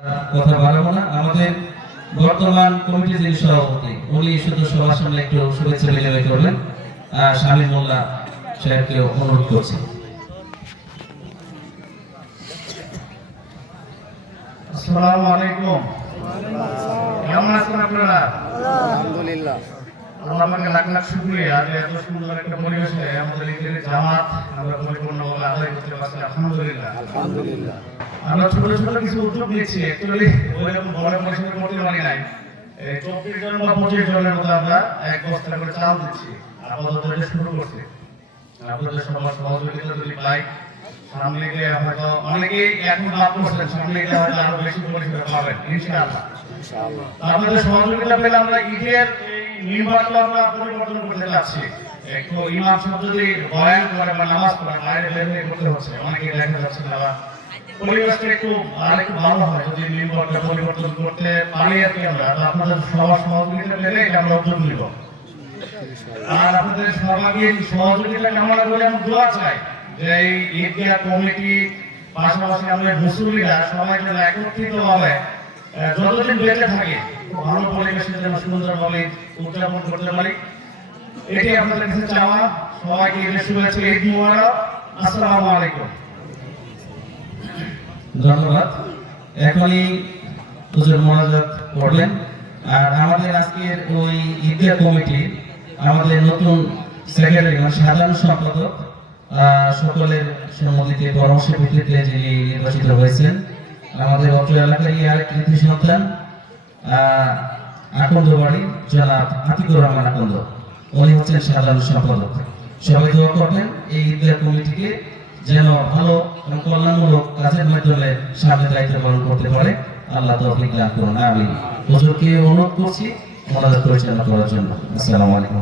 কথা বাড়াবো না। আমাদের বর্তমান কমিটির যিনি সভাপতি উনি শুধু সবার সামনে একটু শুভেচ্ছা বিনিময় করবেন। শামীম মোল্লা সাহেবকে অনুরোধ করছি। আসসালামু আলাইকুম। কেমন আছেন আপনারা? আলহামদুলিল্লাহ। আল্লাহ পাকে লাখ লাখ শুকরিয়া যে এত সুন্দর একটা পরিবেশে আমাদের ঈদের জামাত আমরা পরিপূর্ণভাবে আদায় করতে পারছি। আলহামদুলিল্লাহ। আলহামদুলিল্লাহ। আমরা ছোট ছোট কিছু উদ্যোগ নিচ্ছি। অ্যাকচুয়ালি ওইরকম বড় পরিসরে করতে পারি নাই। 24 জন বা 25 জনের মতো আমরা এক বস্তা করে চাল দিচ্ছি। আপাতত এটা শুরু করছি। আপনাদের সবার সহযোগিতা যদি পাই সামনে গিয়ে হয়তো অনেকেই এখন লাভ করছেন, সামনে গিয়ে হয়তো আরো বেশি পরিসরে পাবেন ইনশাআল্লাহ। আপনাদের সহযোগিতা পেলে আমরা ঈদের নির্বাচন আমরা পরিবর্তন করতে যাচ্ছি। একটু ইমাম সাহেব যদি বয়ান করে বা নামাজ পড়ে বাইরে বের হয়ে করতে হচ্ছে, অনেকে দেখা যাচ্ছে না বা পরিবেশটা একটু আরেকটু ভালো হয় যদি নির্বাচনটা পরিবর্তন করতে পারি আর কি। আমরা আপনাদের সবার সহযোগিতা পেলে এটা আমরা উদ্যোগ নিব। আর আপনাদের সর্বাঙ্গীন সহযোগিতা কামনা করে আমি দোয়া চাই যে এই ঈদগাহ কমিটি পাশাপাশি আমাদের মুসল্লিরা সবাই যেন একত্রিত ভাবে যতদিন বেঁচে থাকে ভালো পরিবেশে যেন সুন্দরভাবে উদযাপন করতে পারি, এটি আপনাদের কাছে চাওয়া। সবাইকে ঈদের শুভেচ্ছা, ঈদ মুবারক। আসসালামু আলাইকুম। ধন্যবাদ। এখনই হুজুর মোনাজাত করবেন। আর আমাদের আজকের ওই ঈদগাহ কমিটি আমাদের নতুন সেক্রেটারি মানে সাধারণ সম্পাদক সকলের সম্মতিতে পরামর্শের ভিত্তিতে যিনি নির্বাচিত হয়েছেন আমাদের অত্র এলাকারই আরেক কৃতি সন্তান আকন্দবাড়ি জনাব আতিকুর রহমান আকন্দ, উনি হচ্ছেন সাধারণ সম্পাদক। সবাই দোয়া করবেন এই ঈদগাহ কমিটিকে যেন ভালো এবং কল্যাণমূলক কাজের মাধ্যমে সামনে দায়িত্ব পালন করতে পারে। আল্লাহ তৌফিক দান করুন। আমি হুজুরকে অনুরোধ করছি মোনাজাত পরিচালনা করার জন্য। আসসালামু আলাইকুম।